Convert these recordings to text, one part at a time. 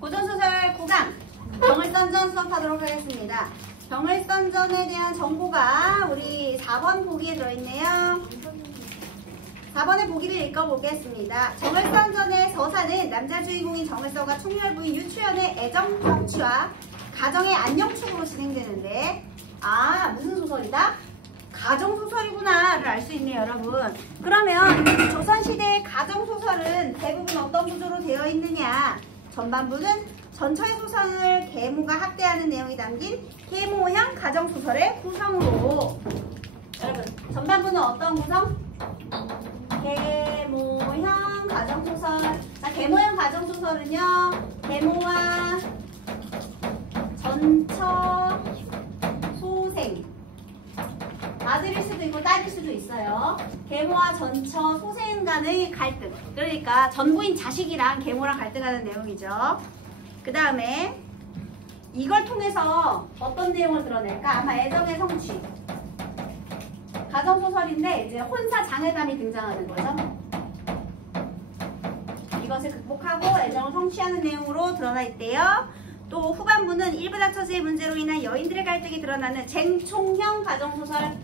고전소설 9강 병을선전 수업하도록 하겠습니다. 병을선전에 대한 정보가 우리 4번 보기에 들어있네요. 4번의 보기를 읽어보겠습니다. 정을선전의 서사는 남자 주인공인 정을서가 총열 부인 유추연의 애정 성취와 가정의 안녕축으로 진행되는데, 무슨 소설이다? 가정소설이구나를 알 수 있네요, 여러분. 그러면 조선시대의 가정소설은 대부분 어떤 구조로 되어 있느냐? 전반부는 전처의 소설을 계모가 학대하는 내용이 담긴 계모형 가정소설의 구성으로. 여러분, 전반부는 어떤 구성? 계모형 가정소설. 자, 계모형 가정소설은요, 계모와 전처, 소생. 아들일 수도 있고 딸일 수도 있어요. 계모와 전처, 소생 간의 갈등. 그러니까 전부인 자식이랑 계모랑 갈등하는 내용이죠. 그 다음에 이걸 통해서 어떤 내용을 드러낼까? 아마 애정의 성취. 가정소설인데 이제 혼사 장애담이 등장하는 거죠. 이것을 극복하고 애정을 성취하는 내용으로 드러나 있대요. 또 후반부는 일부다 처지의 문제로 인한 여인들의 갈등이 드러나는 쟁총형 가정소설.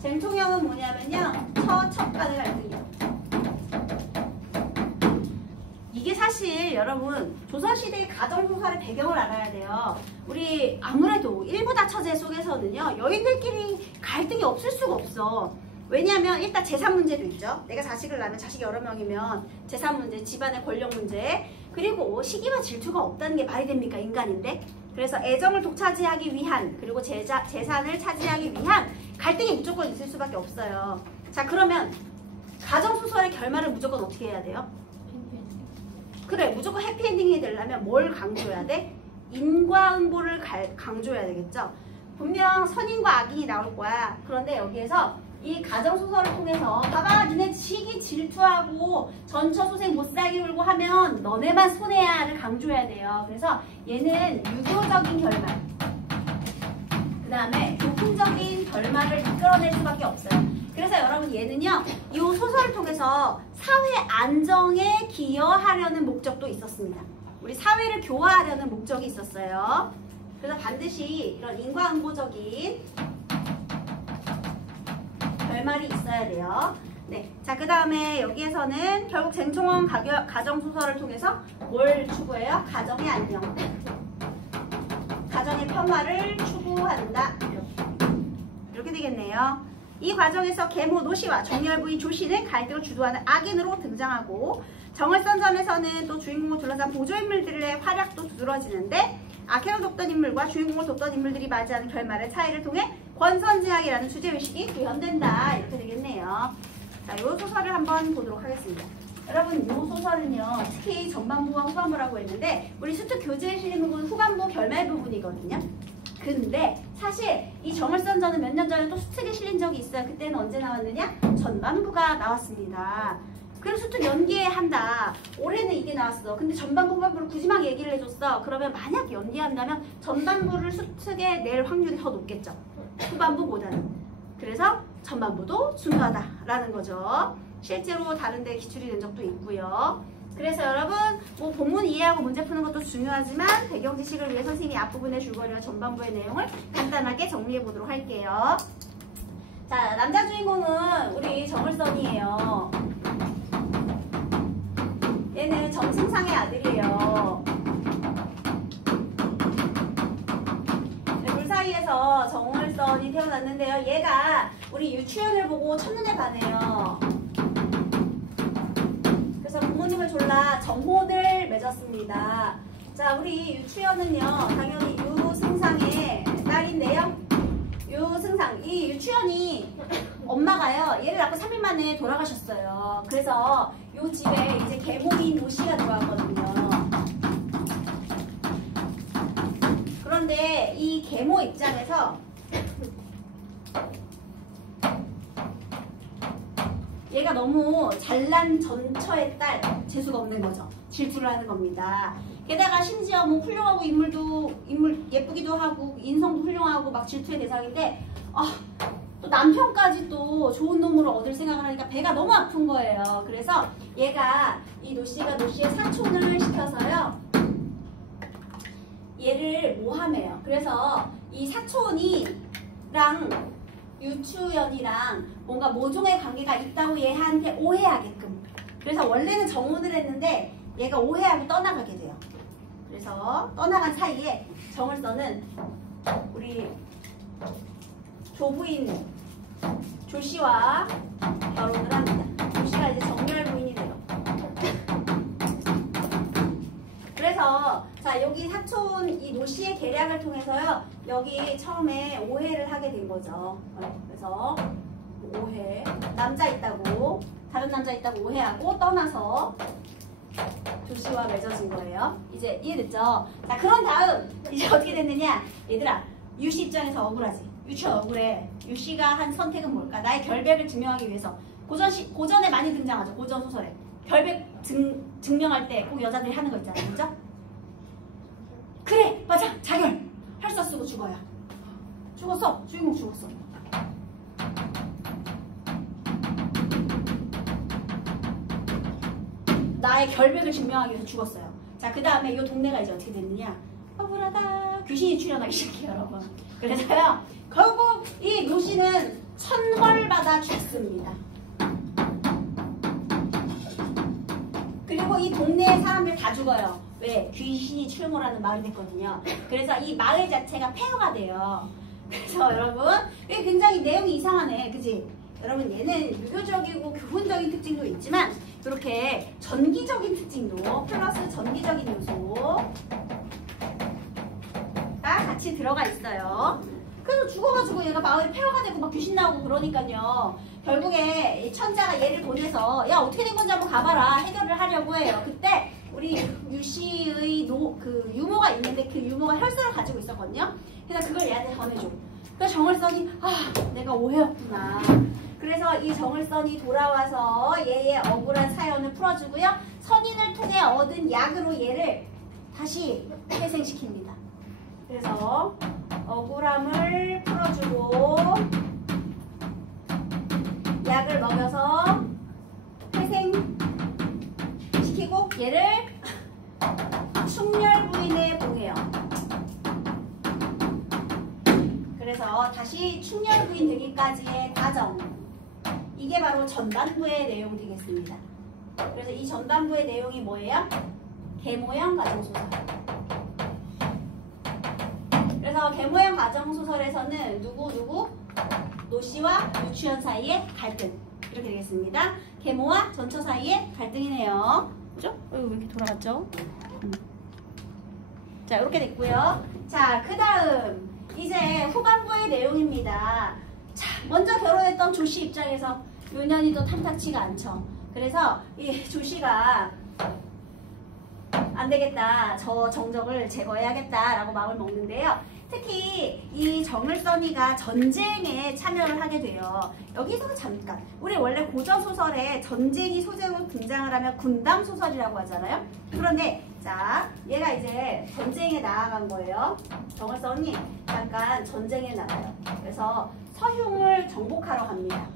쟁총형은 뭐냐면요, 처첩 간의 갈등이요. 이게 사실 여러분 조선시대의 가정소설의 배경을 알아야 돼요. 우리 아무래도 일부다 처제 속에서는요, 여인들끼리 갈등이 없을 수가 없어. 왜냐하면 일단 재산 문제도 있죠. 내가 자식을 낳으면 자식이 여러 명이면 재산 문제, 집안의 권력 문제, 그리고 시기와 질투가 없다는 게 말이 됩니까? 인간인데. 그래서 애정을 독차지하기 위한, 그리고 재산을 차지하기 위한 갈등이 무조건 있을 수밖에 없어요. 자, 그러면 가정소설의 결말을 무조건 어떻게 해야 돼요? 그래, 무조건 해피엔딩이 되려면 뭘 강조해야 돼? 인과응보를 강조해야 되겠죠. 분명 선인과 악인이 나올 거야. 그런데 여기에서 이 가정소설을 통해서 봐봐, 니네 시기 질투하고 전처소생 못살게 울고 하면 너네만 손해야를 강조해야 돼요. 그래서 얘는 유교적인 결말, 그 다음에 교훈적인 결말을 이끌어낼 수밖에 없어요. 그래서 여러분 얘는요, 이 소설을 통해서 사회 안정에 기여하려는 목적도 있었습니다. 우리 사회를 교화하려는 목적이 있었어요. 그래서 반드시 이런 인과응보적인 결말이 있어야 돼요. 네, 자, 그 다음에 여기에서는 결국 쟁총형 가정소설을 통해서 뭘 추구해요? 가정의 안녕, 가정의 평화를 추구한다. 이렇게 되겠네요. 이 과정에서 계모 노씨와 정열 부인 조씨는 갈등을 주도하는 악인으로 등장하고, 정을선전에서는 또 주인공을 둘러싼 보조인물들의 활약도 두드러지는데, 악행을 돕던 인물과 주인공을 돕던 인물들이 맞이하는 결말의 차이를 통해 권선징악이라는 주제의식이 구현된다. 이렇게 되겠네요. 자, 이 소설을 한번 보도록 하겠습니다. 여러분, 이 소설은요, 특히 전반부와 후반부라고 했는데 우리 수특 교재에 실린 부분은 후반부 결말 부분이거든요. 근데 사실 이 정을선전은 몇 년 전에 또 수특에 실린 적이 있어요. 그때는 언제 나왔느냐? 전반부가 나왔습니다. 그럼 수특 연기한다. 올해는 이게 나왔어. 근데 전반부 후반부를 굳이 막 얘기를 해줬어. 그러면 만약 연기한다면 전반부를 수특에 낼 확률이 더 높겠죠. 후반부보다는. 그래서 전반부도 중요하다라는 거죠. 실제로 다른 데 기출이 된 적도 있고요. 그래서 여러분, 뭐 본문 이해하고 문제 푸는 것도 중요하지만 배경 지식을 위해 선생님이 앞부분의 줄거리와 전반부의 내용을 간단하게 정리해 보도록 할게요. 자, 남자 주인공은 우리 정을선이에요. 얘는 정승상의 아들이에요. 사이에서 정을선이 태어났는데요. 얘가 우리 유추연을 보고 첫눈에 반해요. 그래서 부모님을 졸라 정혼을 맺었습니다. 자, 우리 유추연은요, 당연히 유승상의 딸인데요. 유승상, 이 유추연이 엄마가요, 얘를 낳고 3일 만에 돌아가셨어요. 그래서 이 집에 이제 계모인 노씨가 들어왔거든요. 그런데 이 계모 입장에서 얘가 너무 잘난 전처의 딸, 재수가 없는 거죠. 질투를 하는 겁니다. 게다가 심지어 뭐 훌륭하고 인물 예쁘기도 하고 인성도 훌륭하고 막 질투의 대상인데 또 남편까지 또 좋은 놈으로 얻을 생각을 하니까 배가 너무 아픈 거예요. 그래서 얘가 이 노씨가 노씨의 사촌을 시켜서요. 얘를 모함해요. 그래서 이 사촌이랑 유추연이랑 뭔가 모종의 관계가 있다고 얘한테 오해하게끔. 그래서 원래는 정혼을 했는데 얘가 오해하고 떠나가게 돼요. 그래서 떠나간 사이에 정을서는 우리 조부인 조씨와 결혼을 합니다. 조씨가 이제 정렬 부인이 돼요. 그래서 자 여기 사촌 이 노씨의 계략을 통해서요. 여기 처음에 오해를 하게 된 거죠. 그래서 오해 남자 있다고 다른 남자 있다고 오해하고 떠나서 조씨와 맺어진 거예요. 이제 이해됐죠? 자 그런 다음 이제 어떻게 됐느냐 얘들아 유씨 입장에서 억울하지. 유추 억울해. 유씨가 한 선택은 뭘까? 나의 결백을 증명하기 위해서 고전에 많이 등장하죠. 고전 소설에 결백 증명할 때 꼭 여자들이 하는 거 있잖아요. 그죠? 그래 맞아 자결 혈서 쓰고 죽어야 죽었어. 주인공 죽었어. 나의 결백을 증명하기 위해서 죽었어요. 자 그 다음에 이 동네가 이제 어떻게 됐느냐 억울하다 귀신이 출현하기 시작해요 여러분. 그래서요 결국 이 노씨는 천벌받아 죽습니다. 그리고 이 동네의 사람들 다 죽어요. 왜? 귀신이 출몰하는 마을이 됐거든요. 그래서 이 마을 자체가 폐허가 돼요. 그래서 여러분 이게 굉장히 내용이 이상하네. 그지? 여러분 얘는 유교적이고 교훈적인 특징도 있지만 이렇게 전기적인 특징도 플러스 전기적인 요소가 같이 들어가 있어요. 그래서 죽어가지고 얘가 마을이 폐허가 되고 막 귀신 나오고 그러니까요. 결국에 천자가 얘를 보내서 야 어떻게 된 건지 한번 가봐라 해결을 하려고 해요. 그때 우리 유씨의 그 유모가 있는데 그 유모가 혈서를 가지고 있었거든요. 그래서 그걸 얘한테 전해줘. 그래서 정을선이 아 내가 오해였구나. 그래서 이 정을선이 돌아와서 얘의 억울한 사연을 풀어주고요. 선인을 통해 얻은 약으로 얘를 다시 회생시킵니다. 그래서 억울함을 풀어주고 약을 먹여서 회생시키고 얘를 충렬부인에 보내요. 그래서 다시 충렬부인 되기까지의 과정 이게 바로 전반부의 내용 되겠습니다. 그래서 이 전반부의 내용이 뭐예요? 계모형 가정소설. 그래서 계모형 가정소설에서는 누구 노씨와 유추연 사이의 갈등 이렇게 되겠습니다. 계모와 전처 사이의 갈등이네요. 그죠? 왜 이렇게 돌아갔죠? 자 이렇게 됐고요. 자 그 다음 이제 후반부의 내용입니다. 자 먼저 결혼했던 조씨 입장에서 요년이 또 탐탁치가 않죠. 그래서 이 조씨가 안 되겠다. 저 정적을 제거해야겠다 라고 마음을 먹는데요. 특히 이 정을선이가 전쟁에 참여를 하게 돼요. 여기서 잠깐 우리 원래 고전소설에 전쟁이 소재로 등장을 하면 군담소설이라고 하잖아요. 그런데 자 얘가 이제 전쟁에 나아간 거예요. 정을선이 잠깐 전쟁에 나가요. 그래서 서흉을 정복하러 갑니다.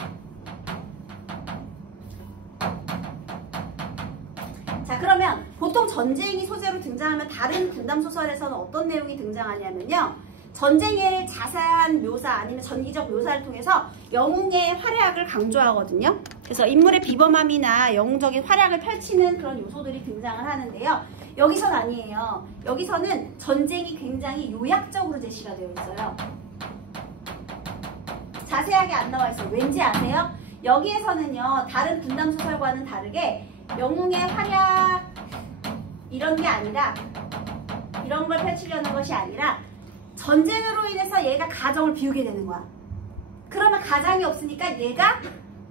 자 그러면 보통 전쟁이 소재로 등장하면 다른 군담소설에서는 어떤 내용이 등장하냐면요. 전쟁의 자세한 묘사 아니면 전기적 묘사를 통해서 영웅의 활약을 강조하거든요. 그래서 인물의 비범함이나 영웅적인 활약을 펼치는 그런 요소들이 등장을 하는데요. 여기선 아니에요. 여기서는 전쟁이 굉장히 요약적으로 제시가 되어 있어요. 자세하게 안 나와 있어요. 왠지 아세요? 여기에서는요. 다른 군담소설과는 다르게 영웅의 활약 이런 게 아니라 이런 걸 펼치려는 것이 아니라 전쟁으로 인해서 얘가 가정을 비우게 되는 거야. 그러면 가장이 없으니까 얘가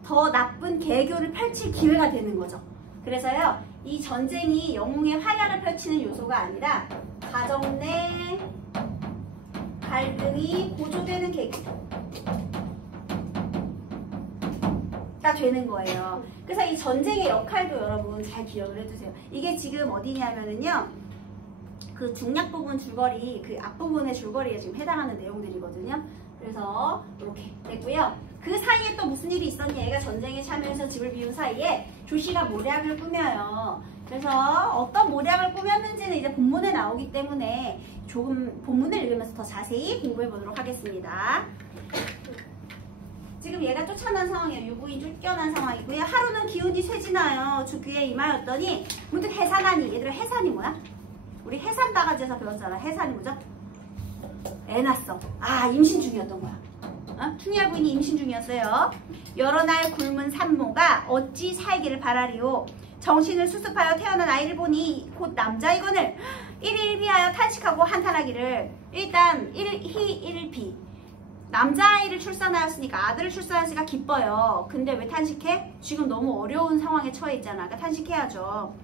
더 나쁜 계교를 펼칠 기회가 되는 거죠. 그래서요 이 전쟁이 영웅의 활약을 펼치는 요소가 아니라 가정 내 갈등이 고조되는 계기가 되는 거예요. 그래서 이 전쟁의 역할도 여러분 잘 기억을 해두세요. 이게 지금 어디냐면은요. 그 중략 부분 줄거리, 그 앞부분의 줄거리에 지금 해당하는 내용들이거든요. 그래서 이렇게 됐고요. 그 사이에 또 무슨 일이 있었니? 얘가 전쟁에 참여해서 집을 비운 사이에 조씨가 모략을 꾸며요. 그래서 어떤 모략을 꾸몄는지는 이제 본문에 나오기 때문에 조금 본문을 읽으면서 더 자세히 공부해 보도록 하겠습니다. 지금 얘가 쫓아난 상황이에요. 유부인 쫓겨난 상황이고요. 하루는 기운이 쇠지나요. 죽기에 임하였더니 문득 해산하니. 얘들아, 해산이 뭐야? 우리 해산 바가지에서 배웠잖아. 해산이 뭐죠? 애 낳았어. 아, 임신 중이었던 거야. 충렬 부인이 임신 중이었어요. 여러 날 굶은 산모가 어찌 살기를 바라리오. 정신을 수습하여 태어난 아이를 보니 곧 남자이거늘. 일일비하여 탄식하고 한탄하기를. 일단 일희일비. 남자아이를 출산하였으니까, 아들을 출산하였으니까 기뻐요. 근데 왜 탄식해? 지금 너무 어려운 상황에 처해 있잖아. 그러니까 탄식해야죠.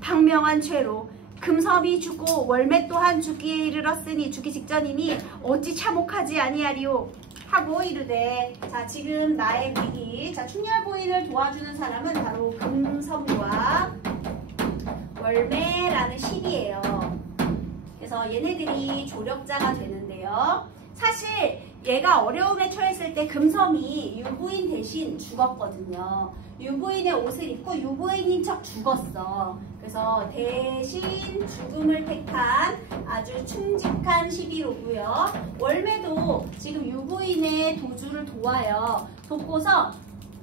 박명한 죄로 금섬이 죽고 월매 또한 죽기에 이르렀으니, 죽기 직전이니 어찌 참혹하지 아니하리오 하고 이르되. 자, 지금 나의 위기. 자, 충렬 부인을 도와주는 사람은 바로 금섬과 월매라는 신이에요. 그래서 얘네들이 조력자가 되는데요. 사실 얘가 어려움에 처했을 때 금섬이 유부인 대신 죽었거든요. 유부인의 옷을 입고 유부인인 척 죽었어. 그래서 대신 죽음을 택한 아주 충직한 시비로고요. 월매도 지금 유부인의 도주를 도와요. 돕고서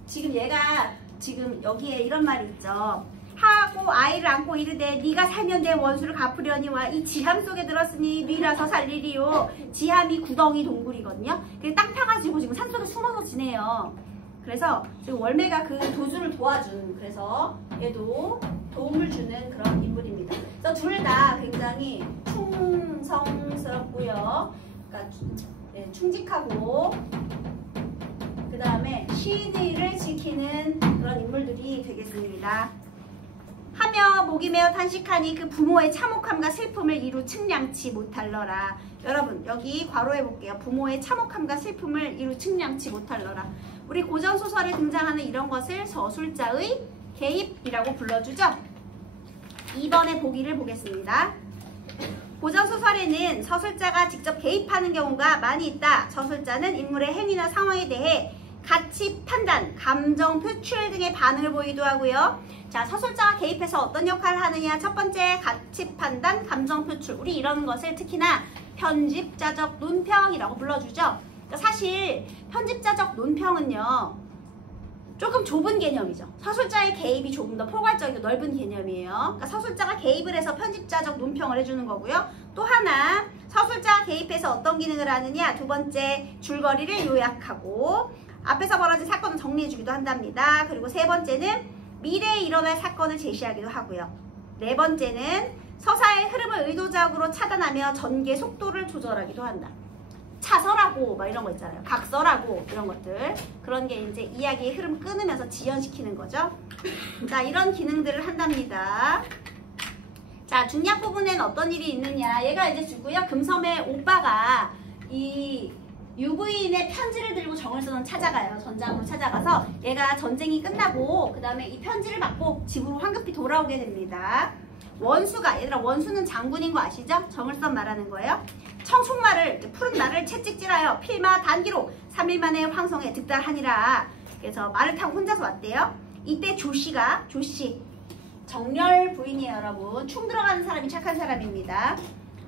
지금 얘가 지금 여기에 이런 말이 있죠. 하고 아이를 안고 이르되 네가 살면 내 원수를 갚으려니와 이 지함 속에 들었으니 뉘라서 살리리요. 지함이 구덩이 동굴이거든요. 땅 파가지고 지금 산속에 숨어서 지내요. 그래서 지금 월매가 그 도주를 도와준, 그래서 얘도 도움을 주는 그런 인물입니다. 그래서 둘 다 굉장히 충성스럽고요. 그러니까 충직하고 그 다음에 신의를 지키는 그런 인물들이 되겠습니다. 하며 목이 메어 탄식하니 그 부모의 참혹함과 슬픔을 이루 측량치 못할러라. 여러분, 여기 괄호해 볼게요. 부모의 참혹함과 슬픔을 이루 측량치 못할러라. 우리 고전소설에 등장하는 이런 것을 서술자의 개입이라고 불러주죠. 2번의 보기를 보겠습니다. 고전소설에는 서술자가 직접 개입하는 경우가 많이 있다. 서술자는 인물의 행위나 상황에 대해 가치 판단, 감정 표출 등의 반응을 보이기도 하고요. 자, 서술자가 개입해서 어떤 역할을 하느냐. 첫 번째, 가치 판단, 감정 표출. 우리 이런 것을 특히나 편집자적 논평이라고 불러주죠. 그러니까 사실 편집자적 논평은요, 조금 좁은 개념이죠. 서술자의 개입이 조금 더 포괄적이고 넓은 개념이에요. 그러니까 서술자가 개입을 해서 편집자적 논평을 해주는 거고요. 또 하나, 서술자가 개입해서 어떤 기능을 하느냐. 두 번째, 줄거리를 요약하고 앞에서 벌어진 사건을 정리해주기도 한답니다. 그리고 세 번째는 미래에 일어날 사건을 제시하기도 하고요. 네 번째는 서사의 흐름을 의도적으로 차단하며 전개 속도를 조절하기도 한다. 차설하고 막 이런 거 있잖아요. 각설하고 이런 것들. 그런 게 이제 이야기의 흐름 끊으면서 지연시키는 거죠. 자, 이런 기능들을 한답니다. 자, 중략 부분에는 어떤 일이 있느냐. 얘가 이제 주고요. 금섬의 오빠가 이 유부인의 편지를 들고 정을선을 찾아가요. 전장으로 찾아가서 얘가 전쟁이 끝나고 그 다음에 이 편지를 받고 집으로 황급히 돌아오게 됩니다. 원수가, 얘들아, 원수는 장군인 거 아시죠? 정을선 말하는 거예요. 청송말을, 푸른 말을 채찍질하여 필마 단기로 3일 만에 황성에 득달하니라. 그래서 말을 타고 혼자서 왔대요. 이때 조씨가, 조씨 정렬 부인이에요. 여러분, 충 들어가는 사람이 착한 사람입니다.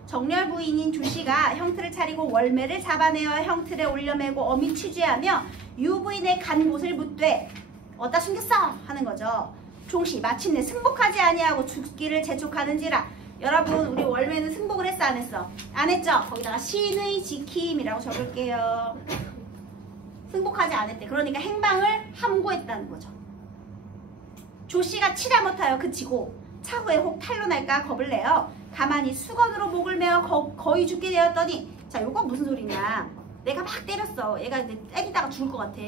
정렬 부인인 조씨가 형틀을 차리고 월매를 잡아내어 형틀에 올려매고 어미 취재하며 유부인의 간 곳을 묻되 어디다 숨겼어? 하는 거죠. 종씨 마침내 승복하지 아니하고 죽기를 재촉하는지라. 여러분, 우리 월매는 승복을 했어 안 했어? 안 했죠? 거기다가 신의 지킴이라고 적을게요. 승복하지 않았대. 그러니까 행방을 함구했다는 거죠. 조씨가 치다 못하여 그치고 차후에 혹 탈로 날까 겁을 내어 가만히 수건으로 목을 메어 거의 죽게 되었더니, 자, 요건 무슨 소리냐. 내가 막 때렸어. 얘가 이제 때리다가 죽을 것 같아.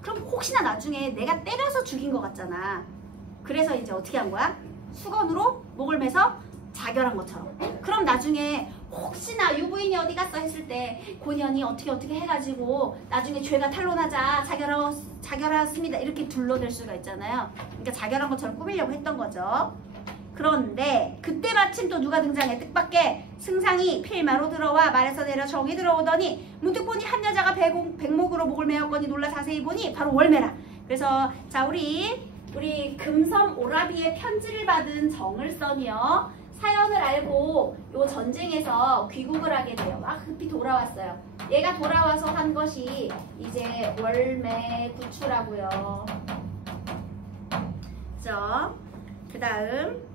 그럼 혹시나 나중에 내가 때려서 죽인 것 같잖아. 그래서 이제 어떻게 한 거야? 수건으로 목을 매서 자결한 것처럼. 그럼 나중에 혹시나 유부인이 어디 갔어 했을 때 고년이 어떻게 해가지고 나중에 죄가 탄로나자 자결하였습니다 이렇게 둘러댈 수가 있잖아요. 그러니까 자결한 것처럼 꾸미려고 했던 거죠. 그런데 그때 마침 또 누가 등장해? 뜻밖의 승상이 필마로 들어와 말에서 내려 정이 들어오더니 문득 보니 한 여자가 백목으로 목을 메었거니 놀라 자세히 보니 바로 월매라. 그래서 자 우리 금섬 오라비의 편지를 받은 정을선이요. 사연을 알고 요 전쟁에서 귀국을 하게 돼요. 급히 돌아왔어요. 얘가 돌아와서 한 것이 이제 월매구추라고요. 그 다음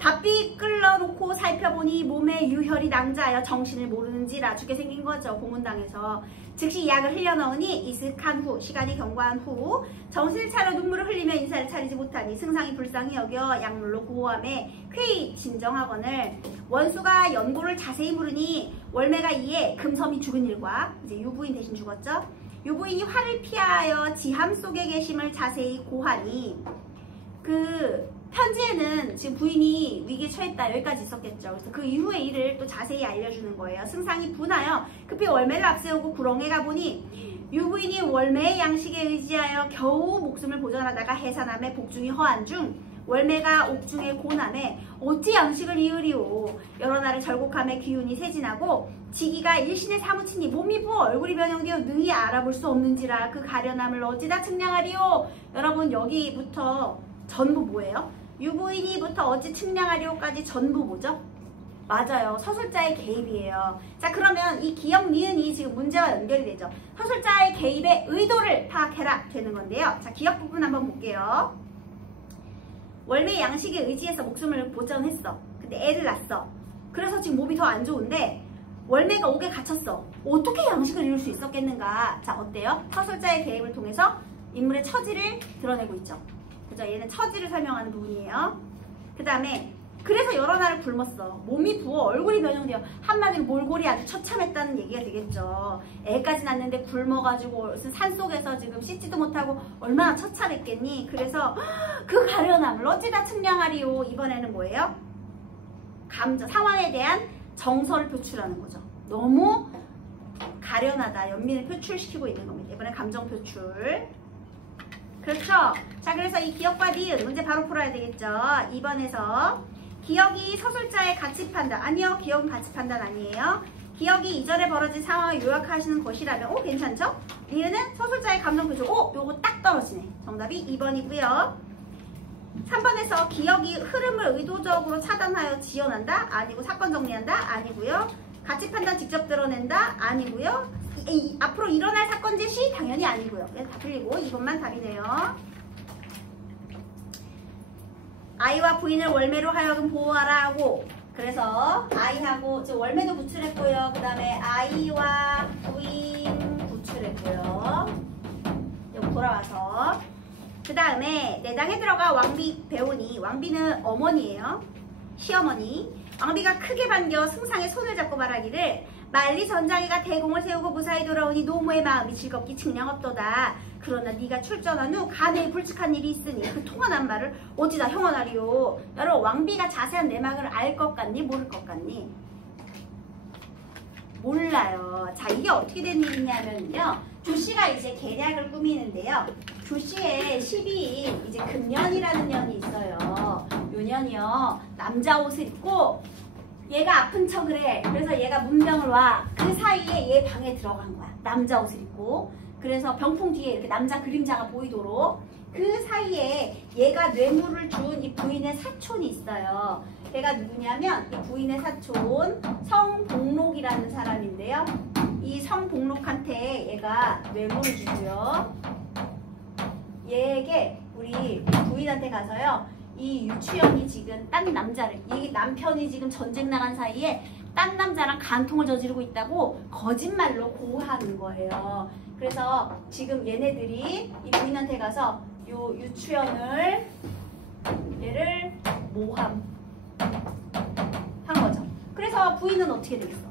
바삐 끌러놓고 살펴보니 몸에 유혈이 낭자하여 정신을 모르는지라 죽게 생긴 거죠. 고문당해서. 즉시 약을 흘려넣으니 이슥한 후 시간이 경과한 후 정신을 차려 눈물을 흘리며 인사를 차리지 못하니 승상이 불쌍히 여겨 약물로 고호함에 쾌히 진정하거늘 원수가 연고를 자세히 물으니 월매가 이에 금섬이 죽은 일과 이제 유부인 대신 죽었죠. 유부인이 화를 피하여 지함 속에 계심을 자세히 고하니 그 편지에는 지금 부인이 위기에 처했다 여기까지 있었겠죠. 그래서 그 이후의 일을 또 자세히 알려주는 거예요. 승상이 분하여 급히 월매를 앞세우고 구렁에 가보니 유부인이 월매의 양식에 의지하여 겨우 목숨을 보전하다가 해산함에 복중이 허한 중 월매가 옥중에 고남에 어찌 양식을 이으리오. 여러 날을 절곡함에 기운이 세진하고 지기가 일신에 사무치니 몸이 부어 얼굴이 변형되어 능히 알아볼 수 없는지라 그 가련함을 어찌다 측량하리오. 여러분 여기부터 전부 뭐예요? 유부인이부터 어찌 측량하리오까지 전부 뭐죠? 맞아요. 서술자의 개입이에요. 자 그러면 이 기역 니은이 지금 문제와 연결이 되죠. 서술자의 개입의 의도를 파악해라 되는 건데요. 자 기역 부분 한번 볼게요. 월매 양식에 의지해서 목숨을 보전했어. 근데 애를 낳았어. 그래서 지금 몸이 더 안 좋은데 월매가 옥에 갇혔어. 어떻게 양식을 이룰 수 있었겠는가? 자 어때요? 서술자의 개입을 통해서 인물의 처지를 드러내고 있죠. 그죠? 얘는 처지를 설명하는 부분이에요. 그 다음에 그래서 여러 날을 굶었어. 몸이 부어 얼굴이 변형되어 한마디로 몰골이 아주 처참했다는 얘기가 되겠죠. 애까지 낳는데 굶어가지고 산속에서 지금 씻지도 못하고 얼마나 처참했겠니. 그래서 그 가련함을 어찌다 측량하리오. 이번에는 뭐예요? 감정, 상황에 대한 정서를 표출하는 거죠. 너무 가련하다. 연민을 표출시키고 있는 겁니다. 이번에 감정 표출. 그렇죠? 자 그래서 이 기역과 니은 문제 바로 풀어야 되겠죠. 2번에서 기역이 서술자의 가치 판단. 아니요. 기역은 가치 판단 아니에요. 기역이 이전에 벌어진 상황을 요약하시는 것이라면 괜찮죠? 니은은 서술자의 감정 표출. 요거 딱 떨어지네. 정답이 2번이고요. 3번에서 기역이 흐름을 의도적으로 차단하여 지연한다? 아니고 사건 정리한다? 아니고요. 가치 판단 직접 드러낸다? 아니고요. 앞으로 일어날 사건 제시? 당연히 아니고요. 다 틀리고 2번만 답이네요. 아이와 부인을 월매로 하여금 보호하라 하고 그래서 아이하고 지금 월매도 구출했고요. 그 다음에 아이와 부인 구출했고요. 여기 돌아와서 그 다음에 내당에 들어가 왕비 배우니 왕비는 어머니예요. 시어머니. 왕비가 크게 반겨 승상의 손을 잡고 말하기를 만리 전장이가 대공을 세우고 무사히 돌아오니 노모의 마음이 즐겁기 측량없도다. 그러나 네가 출전한 후 간에 불측한 일이 있으니 그 통한한 말을 어찌다 형언하리오. 여러분 왕비가 자세한 내막을 알 것 같니? 모를 것 같니? 몰라요. 자 이게 어떻게 된 일이냐면요. 조씨가 이제 계략을 꾸미는데요. 조씨의 12인 이제 금년이라는 년이 있어요. 요 년이요. 남자 옷을 입고 얘가 아픈 척을 해. 그래서 얘가 문병을 와. 그 사이에 얘 방에 들어간 거야. 남자 옷을 입고. 그래서 병풍 뒤에 이렇게 남자 그림자가 보이도록 그 사이에 얘가 뇌물을 준 이 부인의 사촌이 있어요. 걔가 누구냐면 이 부인의 사촌 성복록이라는 사람인데요. 이 성복록한테 얘가 뇌물을 주고요. 얘에게 우리 부인한테 가서요. 이 유추연이 지금 딴 남자를, 이 남편이 지금 전쟁 나간 사이에 딴 남자랑 간통을 저지르고 있다고 거짓말로 고하는 거예요. 그래서 지금 얘네들이 이 부인한테 가서 요 유추연을 얘를 모함 한 거죠. 그래서 부인은 어떻게 되겠어?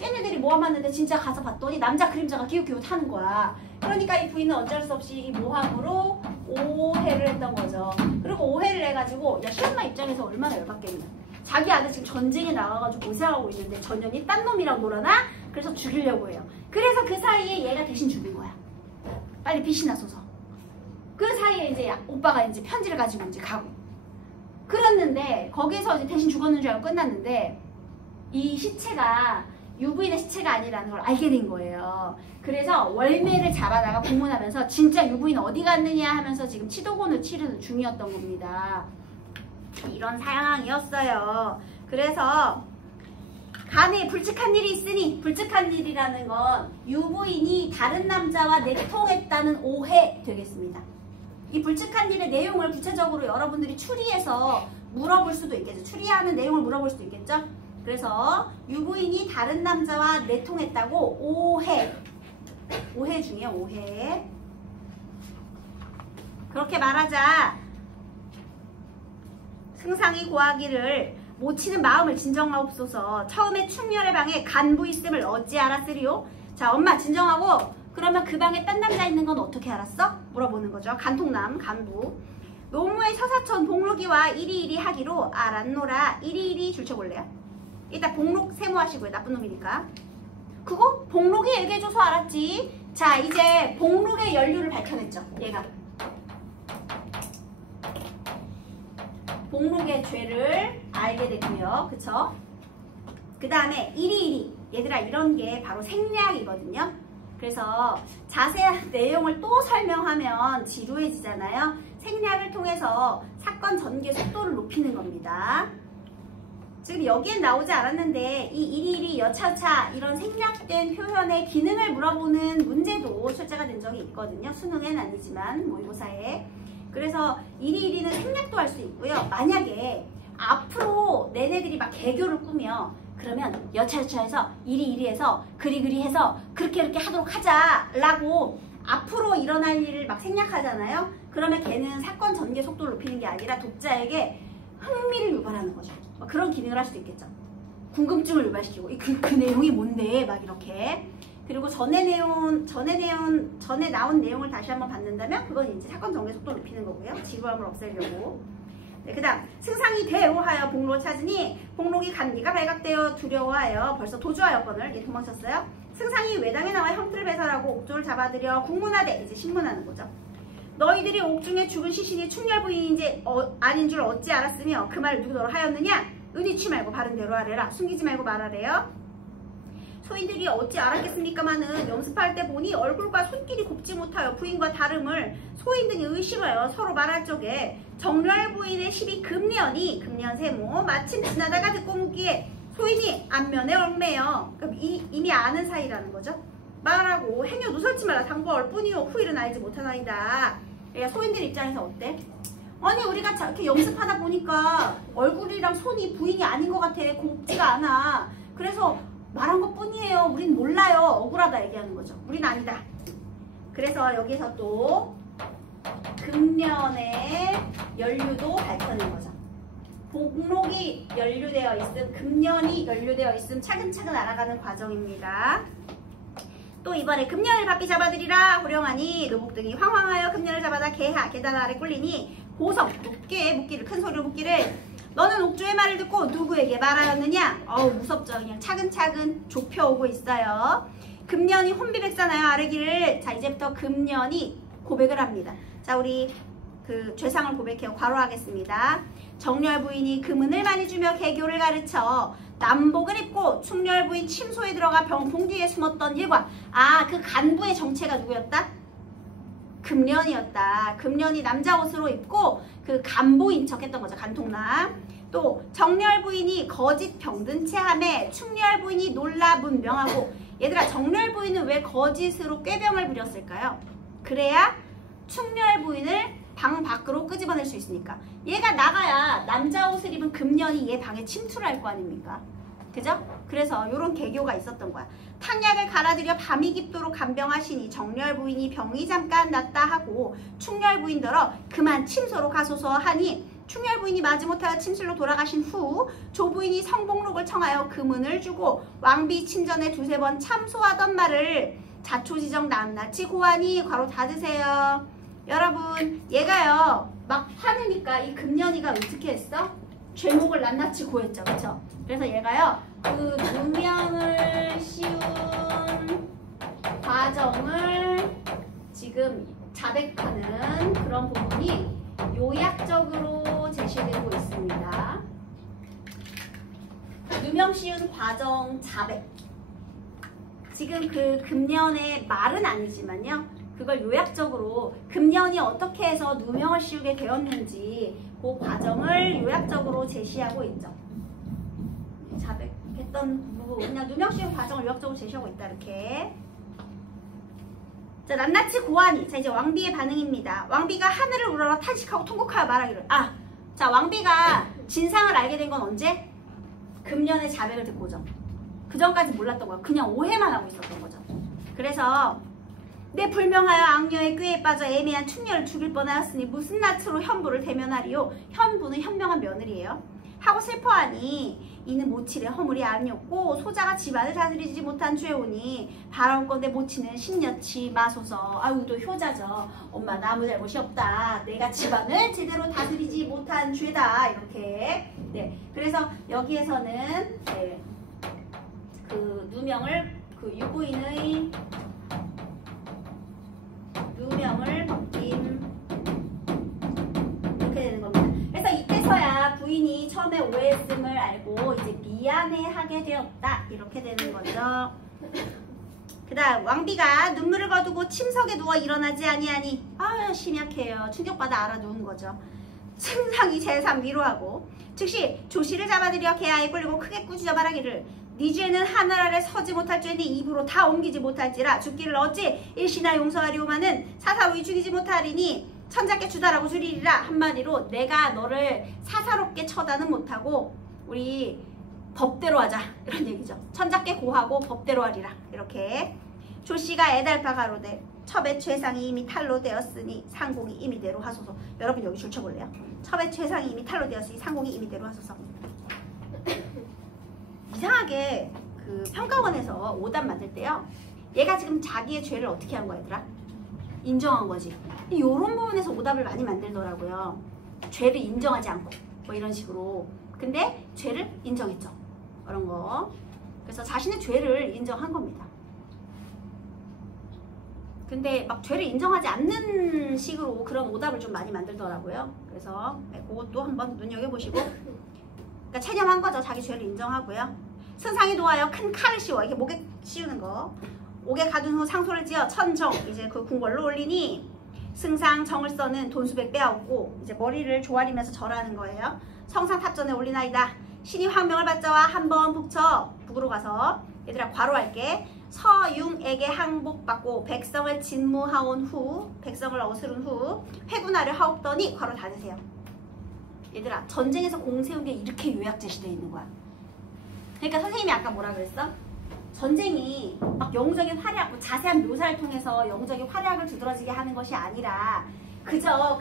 얘네들이 모함하는데 진짜 가서 봤더니 남자 그림자가 기웃기웃 하는 거야. 그러니까 이 부인은 어쩔 수 없이 이 모함으로 오해를 했던 거죠. 그리고 오해를 해가지고 야 시엄마 입장에서 얼마나 열받겠냐. 자기 아들 지금 전쟁에 나가가지고 고생하고 있는데 전년이 딴 놈이랑 놀아나? 그래서 죽이려고 해요. 그래서 그 사이에 얘가 대신 죽인 거야. 빨리 빛이 나소서. 그 사이에 이제 오빠가 이제 편지를 가지고 이제 가고. 그랬는데 거기에서 이제 대신 죽었는 줄 알고 끝났는데 이 시체가 유부인의 시체가 아니라는 걸 알게 된 거예요. 그래서 월매를 잡아다가 고문하면서 진짜 유부인 어디 갔느냐 하면서 지금 치도곤을 치르는 중이었던 겁니다. 이런 상황이었어요. 그래서 간에 불측한 일이 있으니, 불측한 일이라는 건 유부인이 다른 남자와 내통했다는 오해 되겠습니다. 이 불측한 일의 내용을 구체적으로 여러분들이 추리해서 물어볼 수도 있겠죠. 추리하는 내용을 물어볼 수도 있겠죠. 그래서 유부인이 다른 남자와 내통했다고 오해 중이에요. 오해. 그렇게 말하자 승상이 고하기를 모치는 마음을 진정하옵소서. 처음에 충렬의 방에 간부 있음을 어찌 알았으리요? 자, 엄마 진정하고, 그러면 그 방에 딴 남자 있는 건 어떻게 알았어? 물어보는 거죠. 간통남, 간부. 노무의 서사천 복록이와 이리이리 하기로 알았노라. 이리이리 줄쳐볼래요? 일단 복록 세모하시고요. 나쁜 놈이니까. 그거 복록이 얘기해줘서 알았지. 자, 이제 복록의 연류를 밝혀냈죠. 얘가. 복록의 죄를 알게 됐고요. 그쵸? 그 다음에 이리이리. 얘들아, 이런 게 바로 생략이거든요. 그래서 자세한 내용을 또 설명하면 지루해지잖아요. 생략을 통해서 사건 전개 속도를 높이는 겁니다. 지금 여기엔 나오지 않았는데 이 이리이리 여차차 이런 생략된 표현의 기능을 물어보는 문제도 출제가 된 적이 있거든요. 수능엔 아니지만 모의고사에. 그래서 이리이리는 생략도 할 수 있고요. 만약에 앞으로 내내들이 막 개교를 꾸며 그러면 여차여차해서 이리이리해서 그리그리해서 그렇게 하도록 하자라고 앞으로 일어날 일을 막 생략하잖아요. 그러면 걔는 사건 전개 속도를 높이는 게 아니라 독자에게 흥미를 유발하는 거죠. 그런 기능을 할 수도 있겠죠. 궁금증을 유발시키고 그 내용이 뭔데 막 이렇게. 그리고 전에 나온 내용을 다시 한번 받는다면 그건 이제 사건 전개 속도를 높이는 거고요. 지루함을 없애려고. 네, 그 다음 승상이 대오하여 복록을 찾으니 복록이 간기가 발각되어 두려워하여 벌써 도주하 여건을 도망쳤어요. 승상이 외당에 나와 형틀을 배설하고 옥조를 잡아들여 국문하되 이제 신문하는 거죠. 너희들이 옥중에 죽은 시신이 충렬 부인인지 아닌 줄 어찌 알았으며 그 말을 누구더러 하였느냐? 은이치 말고 바른 대로 하래라. 숨기지 말고 말하래요. 소인들이 어찌 알았겠습니까마는 염습할 때 보니 얼굴과 손길이 곱지 못하여 부인과 다름을 소인 등이 의심하여 서로 말할 적에 정렬 부인의 시비 금년이 금년세모 마침 지나다가 듣고 묻기에 소인이 안면에 얽매여. 그럼 이미 아는 사이라는 거죠. 말하고 행여 누설치 말라 당부할 뿐이요 후일은 알지 못하나이다. 그러니까 소인들 입장에서 어때? 아니 우리가 이렇게 연습하다 보니까 얼굴이랑 손이 부인이 아닌 것 같아. 곱지가 않아. 그래서 말한 것 뿐이에요. 우린 몰라요. 억울하다 얘기하는 거죠. 우린 아니다. 그래서 여기서 또 금년의 연류도 밝혀낸 거죠. 복록이 연류되어 있음, 금년이 연류되어 있음 차근차근 알아가는 과정입니다. 또 이번에 금년을 바삐 잡아들이라 호령하니 노복등이 황황하여 금년을 잡아다 계단 아래 꿀리니 보성 높게 묻기를 큰 소리로 묻기를 너는 옥조의 말을 듣고 누구에게 말하였느냐? 어우 무섭죠. 그냥 차근차근 좁혀오고 있어요. 금년이 혼비백산하여 아뢰기를. 자 이제부터 금년이 고백을 합니다. 자 우리 그 죄상을 고백해요. 괄호하겠습니다. 정렬 부인이 금은을 많이 주며 개교를 가르쳐 남복을 입고 충렬 부인 침소에 들어가 병풍 뒤에 숨었던 일과 그 간부의 정체가 누구였다? 금년이었다. 금년이 남자 옷으로 입고 그 간부인 척했던 거죠. 간통남. 또 정렬 부인이 거짓 병든 체함에 충렬 부인이 놀라 문명하고. 얘들아 정렬 부인은 왜 거짓으로 꾀병을 부렸을까요? 그래야 충렬 부인을 방 밖으로 끄집어낼 수 있으니까. 얘가 나가야 남자 옷을 입은 금년이 얘 방에 침투를 할 거 아닙니까? 그죠? 그래서 이런 개교가 있었던 거야. 탕약을 갈아들여 밤이 깊도록 간병하시니 정렬 부인이 병이 잠깐 낫다 하고 충렬 부인더러 그만 침소로 가소서 하니 충렬 부인이 마지못하여 침실로 돌아가신 후 조부인이 성복록을 청하여 금은을 주고 왕비 침전에 두세 번 참소하던 말을 자초지정 낱낱이 고하니 괄호 닫으세요. 여러분 얘가요 막 화내니까 이 금년이가 어떻게 했어? 죄목을 낱낱이 고했죠. 그쵸? 그래서 얘가요 그 누명을 씌운 과정을 지금 자백하는 그런 부분이 요약적으로 제시되고 있습니다. 누명 씌운 과정 자백. 지금 그 금년의 말은 아니지만요. 그걸 요약적으로 금년이 어떻게 해서 누명을 씌우게 되었는지 그 과정을 요약적으로 제시하고 있죠. 자백했던 부분, 그냥 누명 씌운 과정을 요약적으로 제시하고 있다. 이렇게. 자, 낱낱이 고하니. 자, 이제 왕비의 반응입니다. 왕비가 하늘을 우러러 탄식하고 통곡하여 말하기를. 자, 왕비가 진상을 알게 된 건 언제? 금년의 자백을 듣고죠. 그 전까지 몰랐던 거야. 그냥 오해만 하고 있었던 거죠. 그래서 내 불명하여 악녀의 꾀에 빠져 애매한 충녀를 죽일 뻔하였으니 무슨 낯으로 현부를 대면하리요. 현부는 현명한 며느리예요. 하고 슬퍼하니 이는 모칠의 허물이 아니었고 소자가 집안을 다스리지 못한 죄오니 바라온건대 모치는 신여치 마소서. 아유, 또 효자죠. 엄마 나 아무 잘못이 없다. 내가 집안을 제대로 다스리지 못한 죄다. 이렇게. 네. 그래서 여기에서는 그 누명을 그 유부인의 누명을 벗김 이렇게 되는 겁니다. 그래서 이때서야 부인이 처음에 오해했음을 알고 이제 미안해하게 되었다 이렇게 되는 거죠. 그 다음 왕비가 눈물을 거두고 침석에 누워 일어나지 아니하니 심약해요. 충격받아 알아누운 거죠. 승상이 재상 위로하고 즉시 조씨를 잡아들여 개아에 굴리고 크게 꾸짖어 말하기를 네 죄는 하늘 아래 서지 못할 죄니 입으로 다 옮기지 못할지라 죽기를 어찌 일시나 용서하리오마는 사사로이 죽이지 못하리니 천자께 주다라고 주리리라. 한마디로 내가 너를 사사롭게 처다는 못하고 우리 법대로 하자 이런 얘기죠. 천자께 고하고 법대로 하리라. 이렇게 조씨가 애달파 가로되 첩의 최상이 이미 탈로 되었으니 상공이 임의대로 하소서. 여러분 여기 줄 쳐볼래요? 첩의 최상이 이미 탈로 되었으니 상공이 임의대로 하소서. 이상하게 그 평가원에서 오답 만들 때요. 얘가 지금 자기의 죄를 어떻게 한 거야 얘들아? 인정한 거지. 이런 부분에서 오답을 많이 만들더라고요. 죄를 인정하지 않고 뭐 이런 식으로. 근데 죄를 인정했죠. 그런 거. 그래서 자신의 죄를 인정한 겁니다. 근데 막 죄를 인정하지 않는 식으로 그런 오답을 좀 많이 만들더라고요. 그래서 그것도 한번 눈여겨보시고. 그러니까 체념한 거죠. 자기 죄를 인정하고요. 승상이 도하여 큰 칼을 씌워. 이게 목에 씌우는 거. 옥에 가둔 후 상소를 지어 천정 이제 그 궁궐로 올리니 승상 정을 써는 돈수백 빼앗고 이제 머리를 조아리면서 절하는 거예요. 성상 탑전에 올리나이다. 신이 황명을 받자와 한번 북으로 가서 얘들아 괄호할게. 서융에게 항복받고 백성을 진무하온 후 백성을 어스른 후 회군하려 하옵더니 괄호 닫으세요. 얘들아 전쟁에서 공 세운 게 이렇게 요약 제시되어 있는 거야. 그러니까 선생님이 아까 뭐라 그랬어? 전쟁이 막 영웅적인 활약, 자세한 묘사를 통해서 영웅적인 활약을 두드러지게 하는 것이 아니라 그저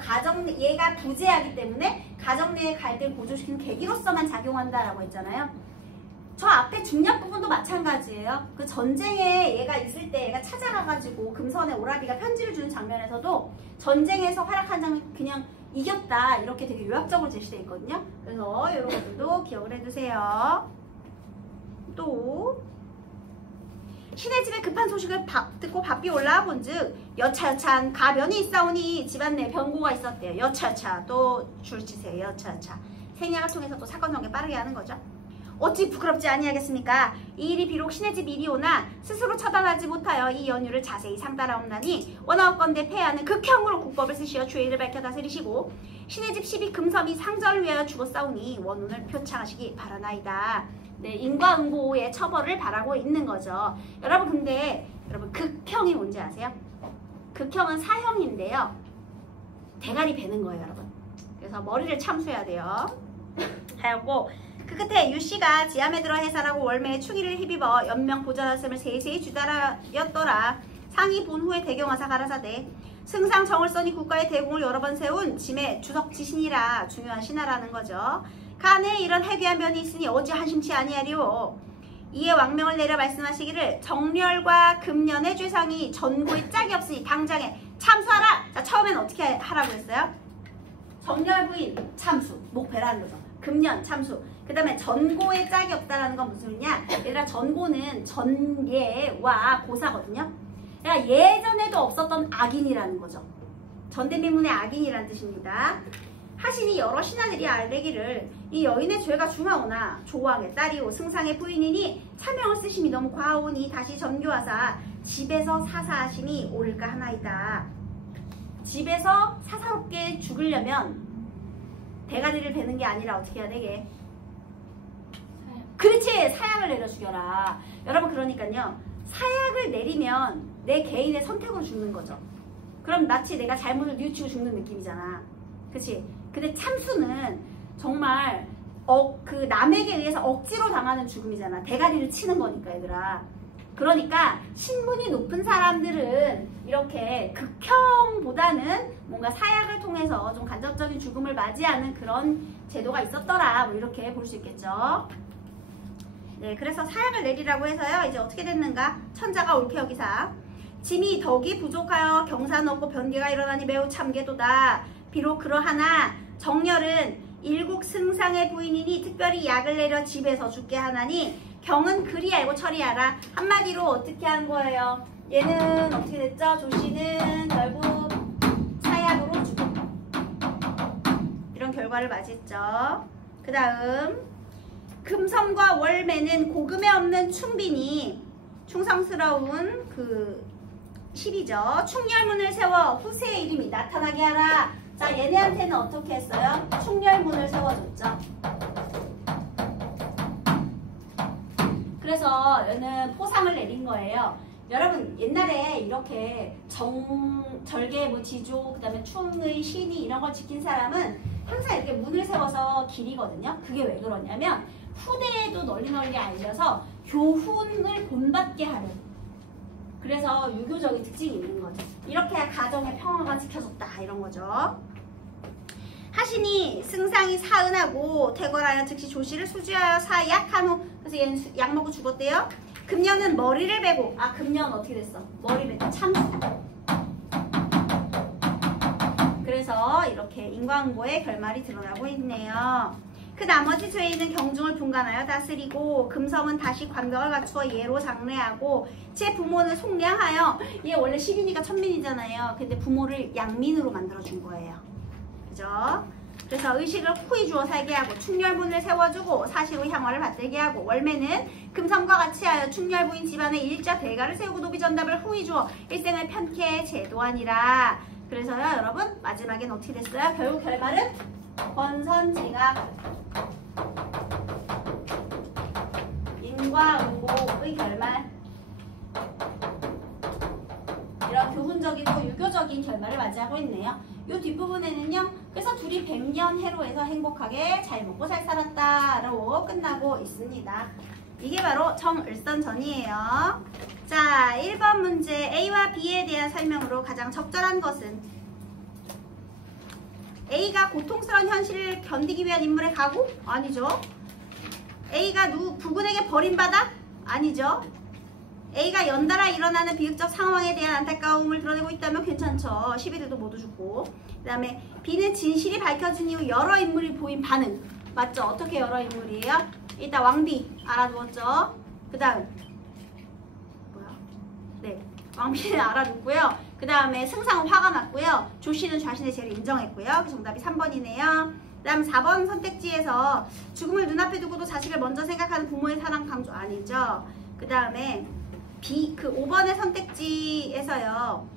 얘가 부재하기 때문에 가정 내의 갈등을 고조시키는 계기로서만 작용한다라고 했잖아요. 저 앞에 중략 부분도 마찬가지예요. 그 전쟁에 얘가 있을 때 얘가 찾아가가지고 금선에 오라비가 편지를 주는 장면에서도 전쟁에서 활약한 장면 그냥 이겼다 이렇게 되게 요약적으로 제시되어 있거든요. 그래서 이런 것들도 기억을 해두세요. 또 신의 집에 급한 소식을 듣고 바삐 올라와 본즉 여차여차한 가변이 있사오니 집안 내 변고가 있었대요. 여차여차 또 줄치세요. 여차여차 생략을 통해서 또 사건 전개 빠르게 하는 거죠. 어찌 부끄럽지 아니하겠습니까? 이 일이 비록 신의 집 일이오나 스스로 처단하지 못하여 이 연유를 자세히 상따라옵나니 원하옵건대 폐하는 극형으로 국법을 쓰시어 죄를 밝혀 다스리시고 신의 집 12금섬이 상절을 위하여 죽었사오니 원운을 표창하시기 바라나이다. 네, 인과응고의 처벌을 바라고 있는 거죠. 여러분 근데 여러분 극형이 뭔지 아세요? 극형은 사형인데요. 대가리 베는 거예요 여러분. 그래서 머리를 참수해야 돼요. 하였고 그 끝에 유씨가 지함에 들어 해산하고 월매에 충의를 힘입어 연명 보전하였음을 세세히 주달하였더라. 상이 본 후에 대경하사 가라사대 승상 정을 써니 국가의 대공을 여러 번 세운 짐의 주석지신이라 중요한 신하라는 거죠. 간에 이런 해괴한 면이 있으니 어찌 한심치 아니하리오. 이에 왕명을 내려 말씀하시기를 정렬과 금년의 죄상이 전고에 짝이 없으니 당장에 참수하라. 자 처음에는 어떻게 하라고 했어요? 정렬 부인 참수 목배라는 거죠. 금년 참수. 그 다음에 전고에 짝이 없다라는 건 무슨 의미냐? 얘들아 전고는 전예와 고사거든요. 그러니까 예전에도 없었던 악인이라는 거죠. 전대미문의 악인이라는 뜻입니다. 하시니 여러 신하들이 알레기를 이 여인의 죄가 중하오나 조왕의 딸이오 승상의 부인이니 차명을 쓰심이 너무 과하오니 다시 점교하사 집에서 사사하심이 옳을까 하나이다. 집에서 사사롭게 죽으려면 대가리를 베는 게 아니라 어떻게 해야 되게? 그렇지! 사약을 내려 죽여라. 여러분 그러니까요. 사약을 내리면 내 개인의 선택으로 죽는 거죠. 그럼 마치 내가 잘못을 뉘우치고 죽는 느낌이잖아. 그치? 근데 참수는 정말 그 남에게 의해서 억지로 당하는 죽음이잖아. 대가리를 치는 거니까 얘들아. 그러니까 신분이 높은 사람들은 이렇게 극형보다는 뭔가 사약을 통해서 좀 간접적인 죽음을 맞이하는 그런 제도가 있었더라. 뭐 이렇게 볼 수 있겠죠. 네, 그래서 사약을 내리라고 해서요. 이제 어떻게 됐는가? 천자가 옳게 여기사 짐이 덕이 부족하여 경사는 없고 변개가 일어나니 매우 참게도다. 비록 그러하나 정렬은 일국 승상의 부인이니 특별히 약을 내려 집에서 죽게 하나니 경은 그리 알고 처리하라. 한마디로 어떻게 한 거예요? 얘는 어떻게 됐죠? 조씨는 결국 사약으로 죽음. 이런 결과를 맞이했죠. 그 다음 금섬과 월매는 고금에 없는 충빈이 충성스러운 그 시비죠. 충렬문을 세워 후세의 이름이 나타나게 하라. 자, 얘네한테는 어떻게 했어요? 충렬문을 세워줬죠. 그래서 얘는 포상을 내린 거예요. 여러분 옛날에 이렇게 절개, 뭐 지조, 그 다음에 충의 신이 이런 걸 지킨 사람은 항상 이렇게 문을 세워서 기리거든요. 그게 왜 그러냐면 후대에도 널리 알려서 교훈을 본받게 하는, 그래서 유교적인 특징이 있는 거죠. 이렇게 해야 가정의 평화가 지켜졌다 이런 거죠. 하시니 승상이 사은하고 퇴거하여 즉시 조씨를 수주하여 사약한 후, 그래서 얘는 약 먹고 죽었대요. 금년은 머리를 베고, 금년 어떻게 됐어? 머리 베고 참수. 그래서 이렇게 인과응보의 결말이 드러나고 있네요. 그 나머지 죄인은 경중을 분간하여 다스리고 금섬은 다시 관벽을 갖추어 예로 장례하고 제 부모는 속량하여, 얘 원래 시민이가 천민이잖아요. 근데 부모를 양민으로 만들어준 거예요. 그죠? 그래서 의식을 후히 주어 살게 하고 충렬문을 세워주고 사시로 향화를 받들게 하고 월매는 금섬과 같이 하여 충렬부인 집안에 일자 대가를 세우고 노비전답을 후히 주어 일생을 편케 제도하니라. 그래서요 여러분 마지막엔 어떻게 됐어요? 결국 결말은 권선제가 인과응보의 결말, 이런 교훈적이고 유교적인 결말을 맞이하고 있네요. 이 뒷부분에는요, 그래서 둘이 100년 해로해서 행복하게 잘 먹고 잘 살았다라고 끝나고 있습니다. 이게 바로 정을선전이에요. 자, 1번 문제 A와 B에 대한 설명으로 가장 적절한 것은 A가 고통스러운 현실을 견디기 위한 인물의 각오? 아니죠. A가 부군에게 버림받아? 아니죠. A가 연달아 일어나는 비극적 상황에 대한 안타까움을 드러내고 있다면 괜찮죠. 12들도 모두 죽고. 그 다음에 B는 진실이 밝혀진 이후 여러 인물이 보인 반응. 맞죠? 어떻게 여러 인물이에요? 일단 왕비 알아두었죠. 그 다음 왕비는 알아두고요. 그 다음에 승상은 화가 났고요. 조씨는 자신의 죄를 인정했고요. 정답이 3번이네요. 그 다음 4번 선택지에서 죽음을 눈앞에 두고도 자식을 먼저 생각하는 부모의 사랑 강조 아니죠. 그 다음에 그 5번의 선택지에서요.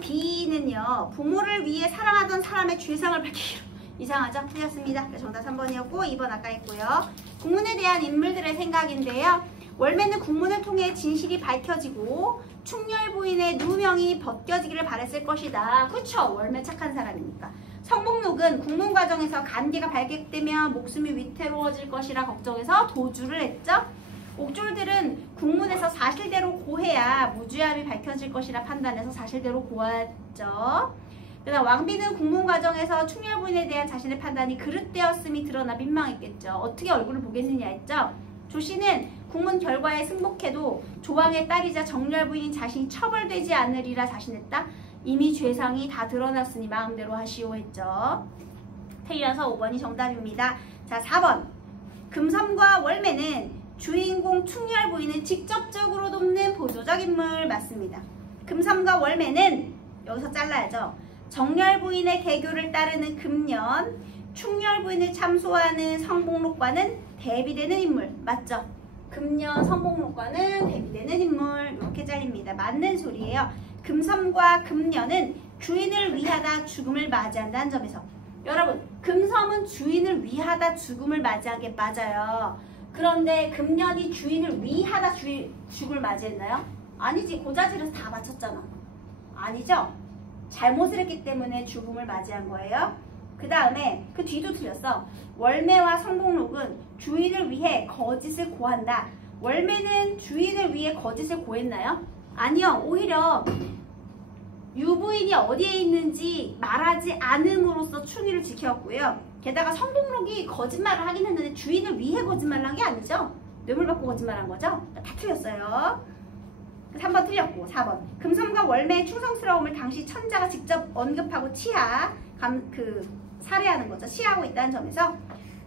B는요. 부모를 위해 사랑하던 사람의 죄상을 밝히기로. 이상하죠? 틀렸습니다. 정답 3번이었고 2번 아까 했고요. 국문에 대한 인물들의 생각인데요. 월매는 국문을 통해 진실이 밝혀지고 충렬부인의 누명이 벗겨지기를 바랬을 것이다. 그쵸? 월매 착한 사람이니까. 성복록은 국문 과정에서 간계가 발견되면 목숨이 위태로워질 것이라 걱정해서 도주를 했죠. 옥졸들은 국문에서 사실대로 고해야 무죄함이 밝혀질 것이라 판단해서 사실대로 고했죠. 그다음 왕비는 국문 과정에서 충렬부인에 대한 자신의 판단이 그릇되었음이 드러나 민망했겠죠. 어떻게 얼굴을 보겠느냐 했죠. 조씨는 국문 결과에 승복해도 조왕의 딸이자 정렬부인인 자신이 처벌되지 않으리라 자신했다. 이미 죄상이 다 드러났으니 마음대로 하시오 했죠. 틀려서 5번이 정답입니다. 자, 4번 금섬과 월매는 주인공 충렬부인을 직접적으로 돕는 보조적 인물 맞습니다. 금섬과 월매는 여기서 잘라야죠. 정렬 부인의 개교를 따르는 금년, 충렬 부인을 참소하는 성복록과는 대비되는 인물. 맞죠? 금년 성복록과는 대비되는 인물. 이렇게 잘립니다. 맞는 소리예요. 금섬과 금년은 주인을 위하다 죽음을 맞이한다는 점에서, 여러분 금섬은 주인을 위하다 죽음을 맞이한 게 맞아요. 그런데 금년이 주인을 위하다 죽음을 맞이했나요? 아니지. 고자질에서 다 맞췄잖아. 아니죠? 잘못을 했기 때문에 죽음을 맞이한 거예요. 그 다음에 그 뒤도 틀렸어. 월매와 성복록은 주인을 위해 거짓을 고한다. 월매는 주인을 위해 거짓을 고했나요? 아니요. 오히려 유부인이 어디에 있는지 말하지 않음으로써 충의를 지켰고요. 게다가 성복록이 거짓말을 하긴 했는데 주인을 위해 거짓말을 한 게 아니죠. 뇌물 받고 거짓말한 거죠. 다 틀렸어요. 3번 틀렸고 4번 금섬과 월매의 충성스러움을 당시 천자가 직접 언급하고 살해하는 거죠. 시하고 있다는 점에서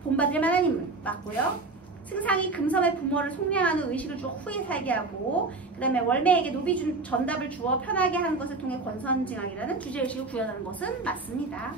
본받을 만한 인물 맞고요. 승상이 금섬의 부모를 속량하는 의식을 주어 후에 살게 하고, 그 다음에 월매에게 노비 전답을 주어 편하게 하는 것을 통해 권선징악이라는 주제의식을 구현하는 것은 맞습니다.